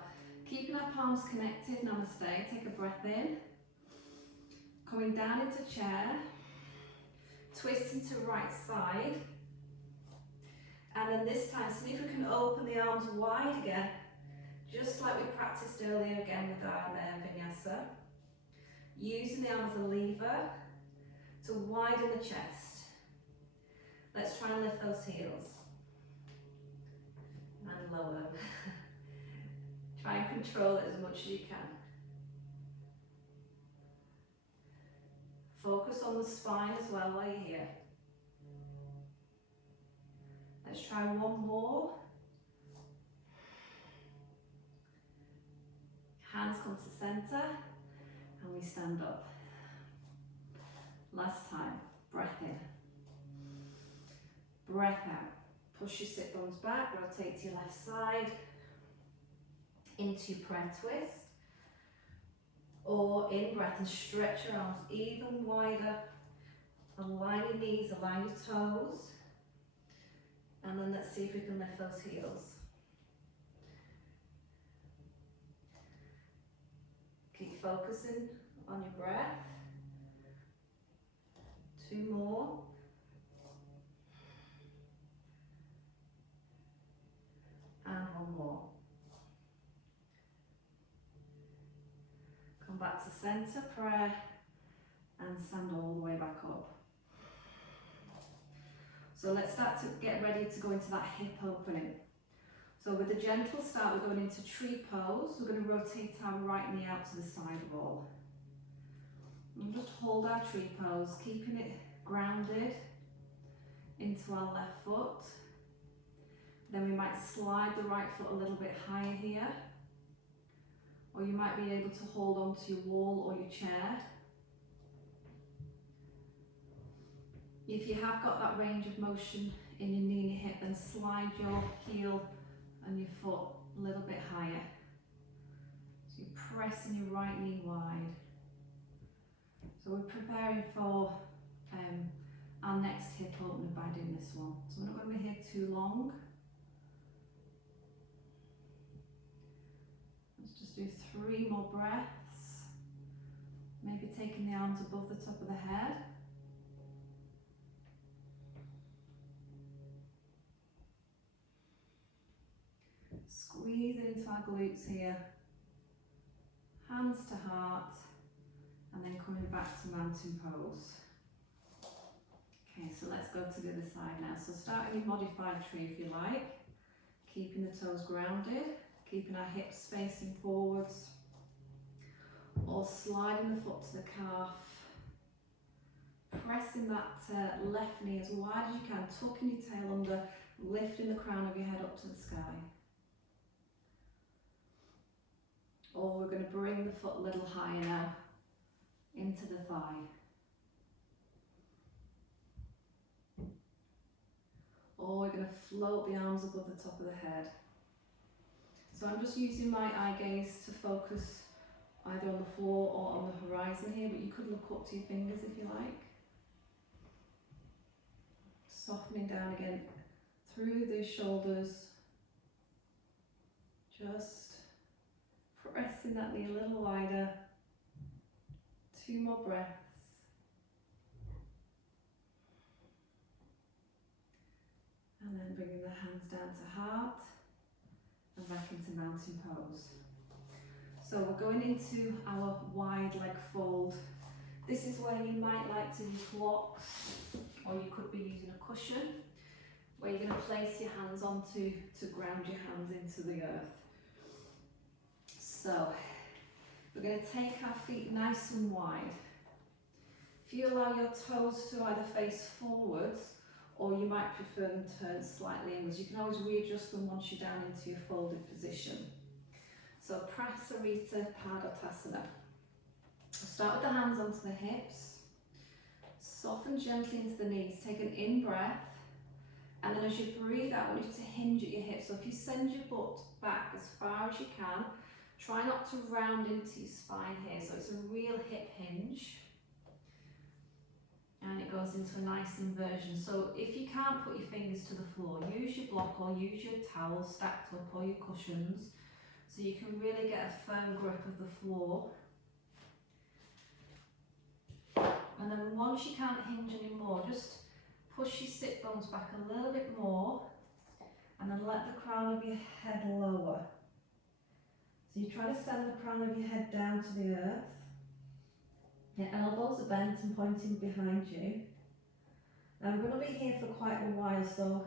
keeping our palms connected, namaste, take a breath in. Coming down into chair, twisting to right side. And then this time, see if we can open the arms wide again, just like we practiced earlier again with our vinyasa. Using the arm as a lever to widen the chest. Let's try and lift those heels. And lower them. Try and control it as much as you can. Focus on the spine as well while you're here. Let's try one more. Hands come to center. And we stand up. Last time, breath in. Breath out. Push your sit bones back, rotate to your left side. Into your prayer twist. Or in-breath and stretch your arms even wider. Align your knees, align your toes. And then let's see if we can lift those heels. Keep focusing on your breath. 2 more. And 1 more. Come back to center, prayer, and stand all the way back up. So let's start to get ready to go into that hip opening. So with a gentle start, we're going into tree pose. We're going to rotate our right knee out to the side wall. And just hold our tree pose, keeping it grounded into our left foot. Then we might slide the right foot a little bit higher here. Or you might be able to hold onto your wall or your chair. If you have got that range of motion in your knee and your hip, then slide your heel and your foot a little bit higher. So you're pressing your right knee wide. So we're preparing for our next hip opener by doing this one. So we're not going to be here too long. Let's just do 3 more breaths. Maybe taking the arms above the top of the head. Squeeze into our glutes here. Hands to heart. And then coming back to mountain pose. Okay, so let's go to the other side now. So starting in modified tree if you like. Keeping the toes grounded. Keeping our hips facing forwards. Or sliding the foot to the calf. Pressing that left knee as wide as you can. Tucking your tail under. Lifting the crown of your head up to the sky. Or we're going to bring the foot a little higher now. Into the thigh. Or we're going to float the arms above the top of the head. So I'm just using my eye gaze to focus either on the floor or on the horizon here, but you could look up to your fingers if you like. Softening down again through the shoulders. Just pressing that knee a little wider. 2 more breaths. And then bringing the hands down to heart and back into mountain pose. So we're going into our wide leg fold. This is where you might like to use blocks, or you could be using a cushion, where you're going to place your hands onto to ground your hands into the earth. So we're going to take our feet nice and wide. If you allow your toes to either face forwards, or you might prefer them turned slightly inwards, you can always readjust them once you're down into your folded position. So Prasarita Padottanasana. Start with the hands onto the hips. Soften gently into the knees. Take an in breath. And then as you breathe out, I want you to hinge at your hips. So if you send your butt back as far as you can, try not to round into your spine here. So it's a real hip hinge. And it goes into a nice inversion. So if you can't put your fingers to the floor, use your block or use your towel stacked up or your cushions, so you can really get a firm grip of the floor. And then once you can't hinge anymore, just push your sit bones back a little bit more, and then let the crown of your head lower. So you try to send the crown of your head down to the earth. Your elbows are bent and pointing behind you. Now we're going to be here for quite a while, so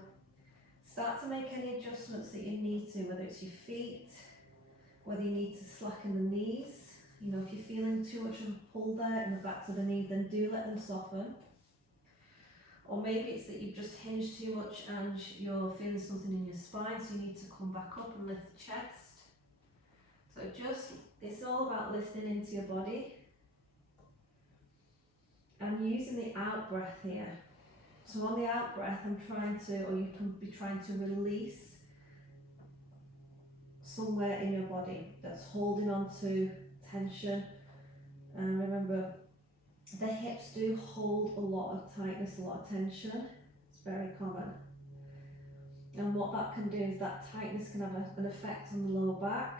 start to make any adjustments that you need to, whether it's your feet, whether you need to slacken the knees. You know, if you're feeling too much of a pull there in the backs of the knee, then do let them soften. Or maybe it's that you've just hinged too much and you're feeling something in your spine, so you need to come back up and lift the chest. So it's all about listening into your body. And using the out breath here. So on the out breath, you can be trying to release somewhere in your body that's holding on to tension And remember, the hips do hold a lot of tightness, a lot of tension. It's very common. And what that can do is that tightness can have an effect on the lower back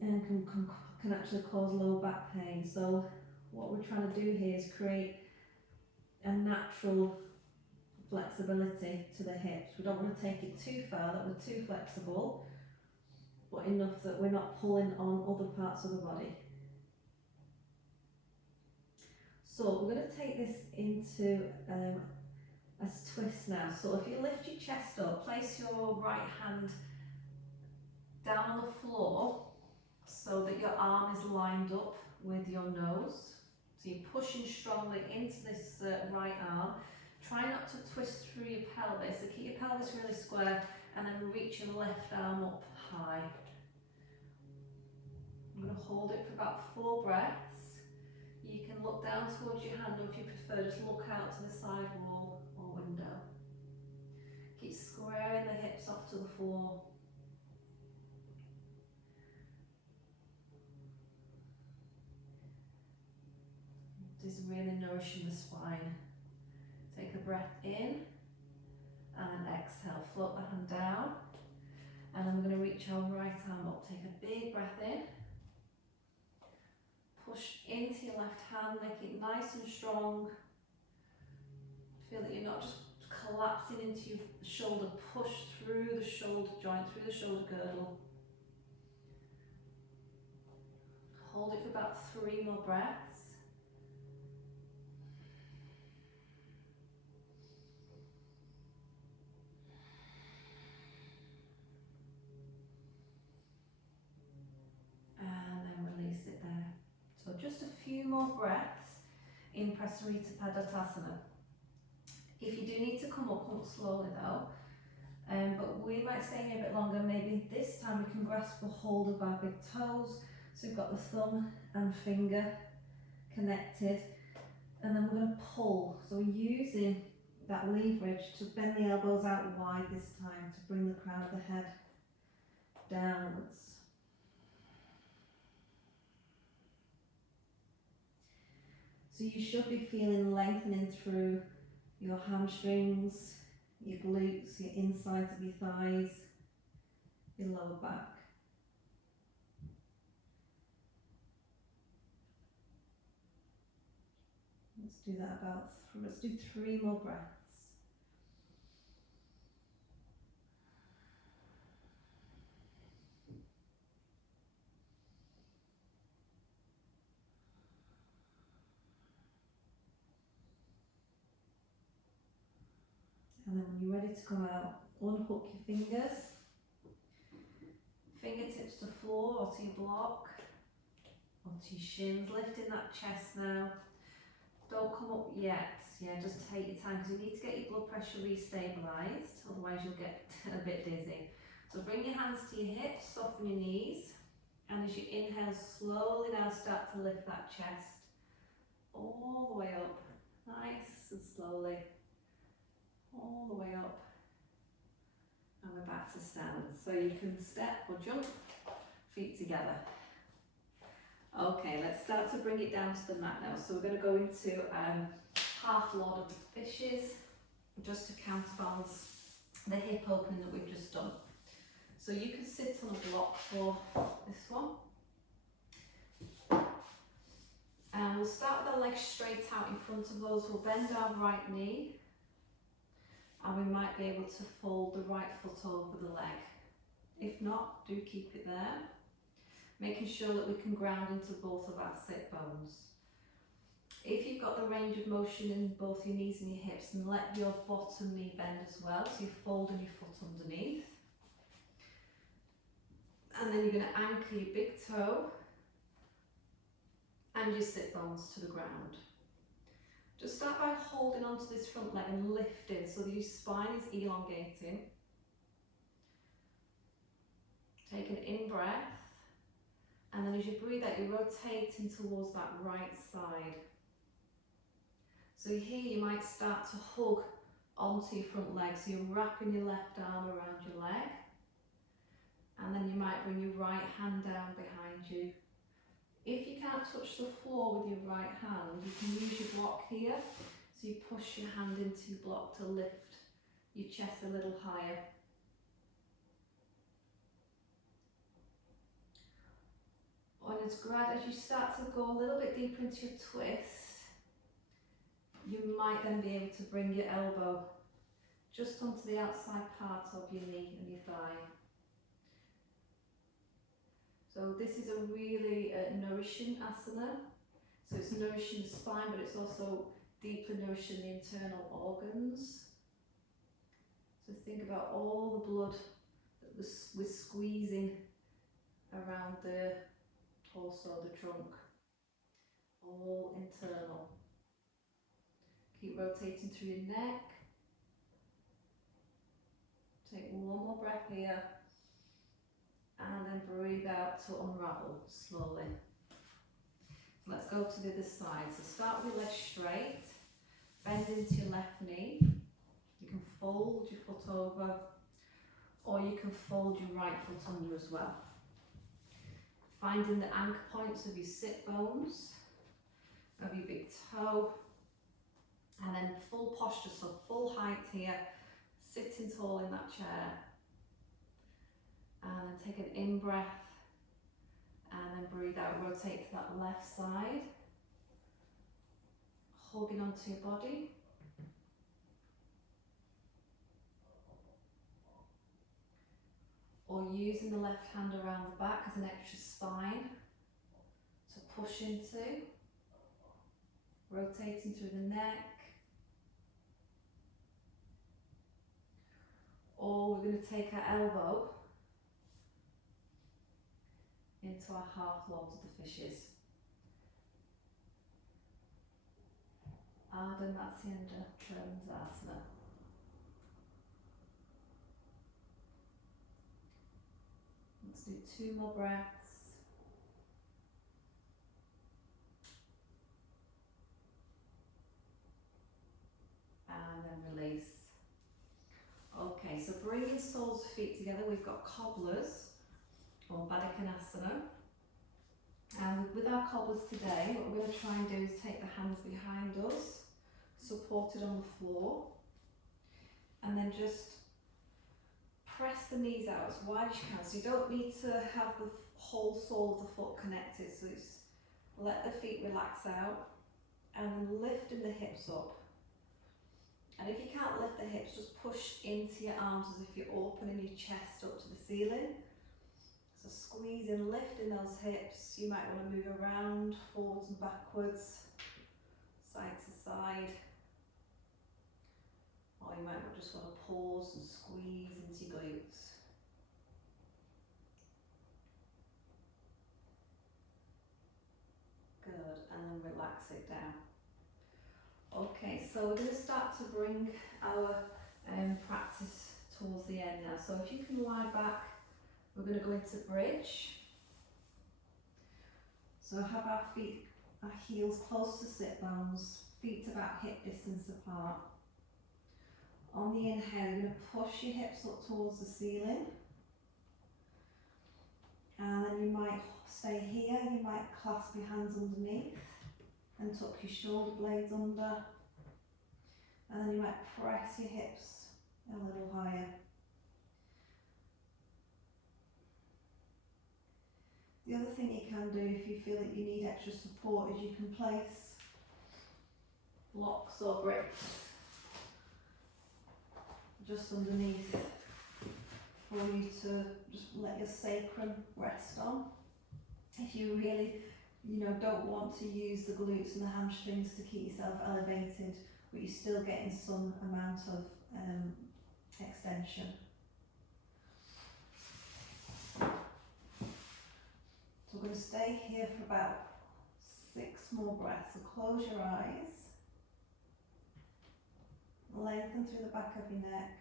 and can actually cause lower back pain. So what we're trying to do here is create a natural flexibility to the hips. We don't want to take it too far that we're too flexible, but enough that we're not pulling on other parts of the body. So we're going to take this into a twist now. So if you lift your chest up, place your right hand down on the floor so that your arm is lined up with your nose. So you're pushing strongly into this right arm. Try not to twist through your pelvis, so keep your pelvis really square and then reach your left arm up high. I'm going to hold it for about 4 breaths. You can look down towards your hand, or if you prefer, just look out to the side wall or window. Keep squaring the hips off to the floor. This is really nourishing the spine. Take a breath in and exhale, float the hand down. And then we're going to reach our right arm up. Take a big breath in. Push into your left hand, make it nice and strong. Feel that you're not just collapsing into your shoulder. Push through the shoulder joint, through the shoulder girdle. Hold it for about 3 more breaths. And then release it there. So just a few more breaths in Prasarita Padottanasana. If you do need to come up slowly though, but we might stay here a bit longer. Maybe this time we can grasp a hold of our big toes. So we've got the thumb and finger connected, and then we're going to pull. So we're using that leverage to bend the elbows out wide this time to bring the crown of the head downwards. So you should be feeling lengthening through your hamstrings, your glutes, your insides of your thighs, your lower back. Let's do that let's do 3 more breaths. And then when you're ready to come out, unhook your fingers, fingertips to floor or to your block, or to your shins, lifting that chest now. Don't come up yet, yeah, just take your time because you need to get your blood pressure restabilised, otherwise you'll get a bit dizzy. So bring your hands to your hips, soften your knees, and as you inhale, slowly now start to lift that chest all the way up, nice and slowly, all the way up, and we're back to stand. So you can step or jump, feet together. Okay, let's start to bring it down to the mat now. So we're going to go into half Lord of the Fishes, just to counterbalance the hip opening that we've just done. So you can sit on a block for this one. And we'll start with the legs straight out in front of us. We'll bend our right knee, and we might be able to fold the right foot over the leg. If not, do keep it there, making sure that we can ground into both of our sit bones. If you've got the range of motion in both your knees and your hips, then let your bottom knee bend as well, so you're folding your foot underneath. And then you're going to anchor your big toe and your sit bones to the ground. Just start by holding onto this front leg and lifting so that your spine is elongating. Take an in breath, and then as you breathe out, you're rotating towards that right side. So here you might start to hug onto your front leg, so you're wrapping your left arm around your leg, and then you might bring your right hand down behind you. can't touch the floor with your right hand, you can use your block here. So you push your hand into your block to lift your chest a little higher. And as you start to go a little bit deeper into your twist, you might then be able to bring your elbow just onto the outside part of your knee and your thigh. So this is a really nourishing asana. So it's nourishing the spine, but it's also deeply nourishing the internal organs. So think about all the blood that we're squeezing around the torso, the trunk, all internal. Keep rotating through your neck. Take one more breath here, and then breathe out to unravel slowly. So let's go to the other side. So start with your legs straight, bend into your left knee. You can fold your foot over, or you can fold your right foot under as well. Finding the anchor points of your sit bones, of your big toe, and then full posture, so full height here, sitting tall in that chair. And then take an in-breath, and then breathe out, rotate to that left side, holding onto your body. Or using the left hand around the back as an extra spine to push into, rotating through the neck. Or we're going to take our elbow into our half lobes of the fishes. Ardha Matsyendra Trikonasana. Let's do 2 more breaths. And then release. Okay, so bringing soles of feet together, we've got cobblers or Baddha Konasana. And with our cobblers today, what we're going to try and do is take the hands behind us, supported on the floor, and then just press the knees out as wide as you can. So you don't need to have the whole sole of the foot connected, so it's let the feet relax out, and then lifting the hips up. And if you can't lift the hips, just push into your arms as if you're opening your chest up to the ceiling. So squeezing, lifting those hips. You might want to move around, forwards and backwards, side to side. Or you might just want to pause and squeeze into your glutes. Good, and then relax it down. Okay, so we're going to start to bring our practice towards the end now. So if you can lie back, we're going to go into bridge. So have our feet, our heels close to sit bones, feet about hip distance apart. On the inhale, you're going to push your hips up towards the ceiling. And then you might stay here, you might clasp your hands underneath and tuck your shoulder blades under. And then you might press your hips a little higher. The other thing you can do if you feel that you need extra support is you can place blocks or bricks just underneath for you to just let your sacrum rest on. If you really, don't want to use the glutes and the hamstrings to keep yourself elevated, but you're still getting some amount of extension. So we're going to stay here for about 6 more breaths. So close your eyes. Lengthen through the back of your neck.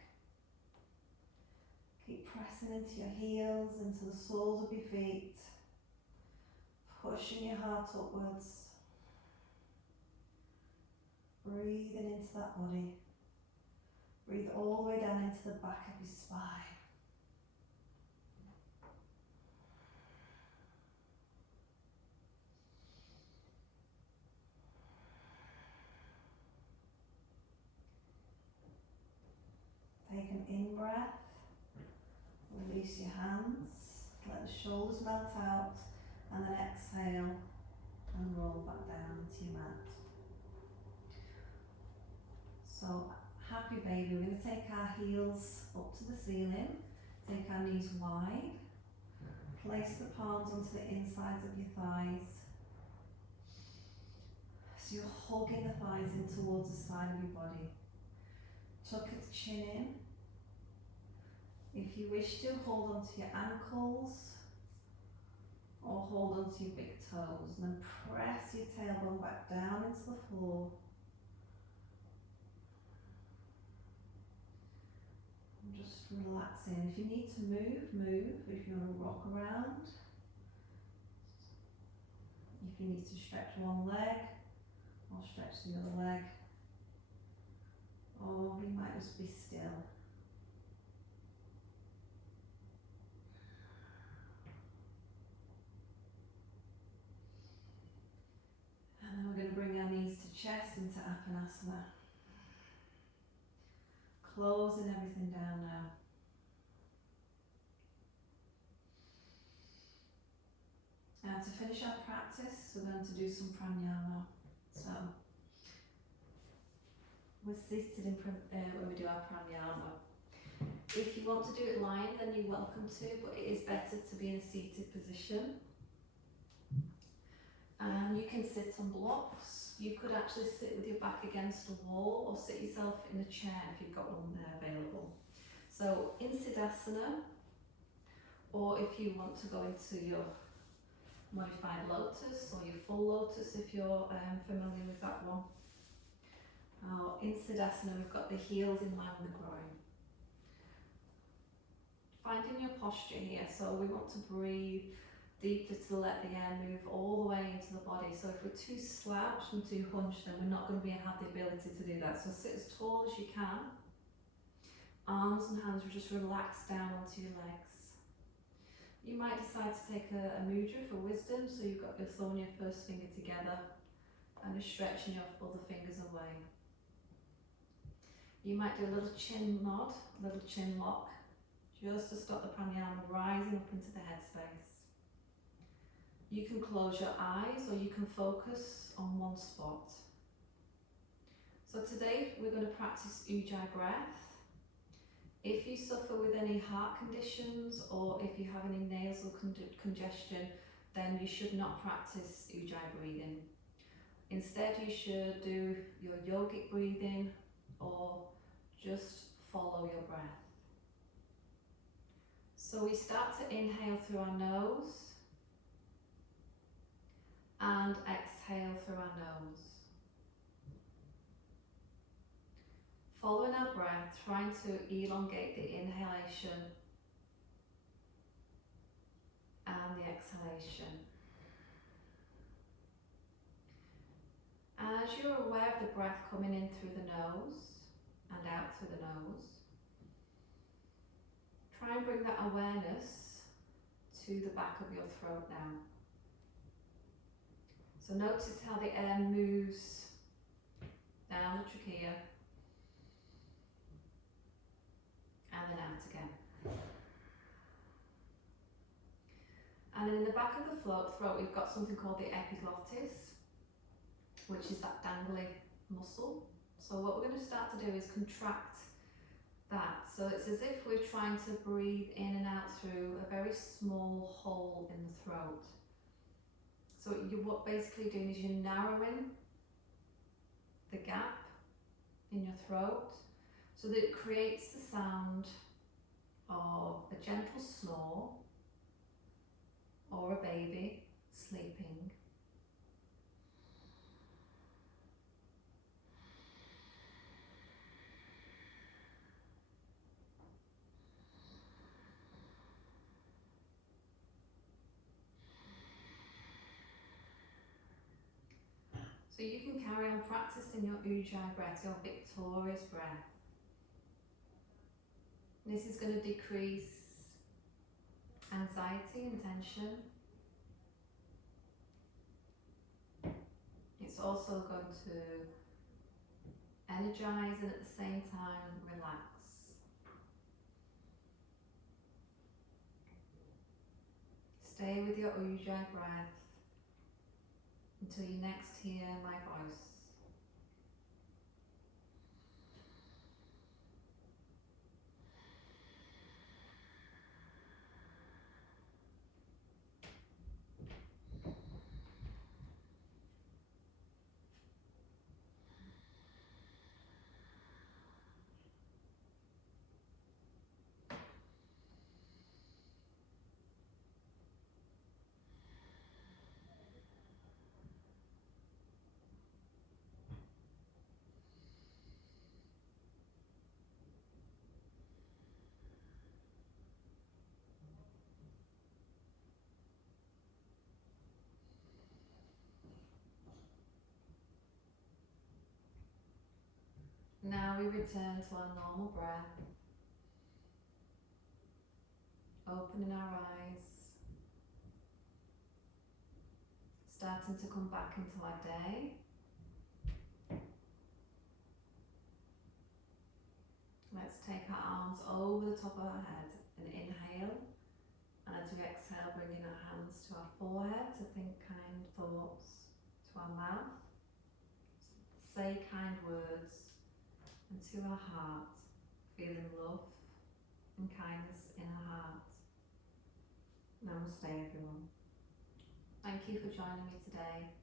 Keep pressing into your heels, into the soles of your feet. Pushing your heart upwards. Breathing into that body. Breathe all the way down into the back of your spine. in breath, release your hands, let the shoulders melt out, and then exhale and roll back down into your mat. So, happy baby, we're going to take our heels up to the ceiling, take our knees wide, place the palms onto the insides of your thighs. So you're hugging the thighs in towards the side of your body. Tuck your chin in. If you wish to, hold onto your ankles or hold onto your big toes, and then press your tailbone back down into the floor. And just relaxing. If you need to move, move. If you want to rock around, if you need to stretch one leg or stretch the other leg, or you might just be still. And then we're going to bring our knees to chest into Apanasana. Closing everything down now. And to finish our practice, we're going to do some pranayama. So, we're seated in when we do our pranayama. If you want to do it lying, then you're welcome to, but it is better to be in a seated position. And you can sit on blocks. You could actually sit with your back against a wall or sit yourself in a chair if you've got one there available. So in Siddhasana, or if you want to go into your modified lotus or your full lotus if you're familiar with that one. In Siddhasana we've got the heels in line with the groin. Finding your posture here, so we want to breathe deeply to let the air move all the way into the body. So if we're too slouched and too hunched, then we're not going to have the ability to do that. So sit as tall as you can. Arms and hands will just relax down onto your legs. You might decide to take a mudra for wisdom, so you've got your thumb and your first finger together and just stretching your other fingers away. You might do a little chin nod, a little chin lock, just to stop the pranayama rising up into the headspace. You can close your eyes or you can focus on one spot. So today we're going to practice Ujjayi breath. If you suffer with any heart conditions or if you have any nasal congestion, then you should not practice Ujjayi breathing. Instead you should do your yogic breathing or just follow your breath. So we start to inhale through our nose and exhale through our nose. Following our breath, trying to elongate the inhalation and the exhalation. And as you're aware of the breath coming in through the nose and out through the nose, try and bring that awareness to the back of your throat now. So notice how the air moves down the trachea and then out again. And then in the back of the throat, we've got something called the epiglottis, which is that dangly muscle. So what we're going to start to do is contract that. So it's as if we're trying to breathe in and out through a very small hole in the throat. So what basically doing is you're narrowing the gap in your throat so that it creates the sound of a gentle snore or a baby sleeping. So you can carry on practicing your Ujjayi breath, your victorious breath. This is going to decrease anxiety and tension. It's also going to energize and at the same time relax. Stay with your ujjayi breath until you next hear my voice. Now we return to our normal breath, opening our eyes, starting to come back into our day. Let's take our arms over the top of our head and inhale, and as we exhale, bringing our hands to our forehead to think kind thoughts, to our mouth, say kind words, and to our heart, feeling love and kindness in our heart. Namaste everyone. Thank you for joining me today.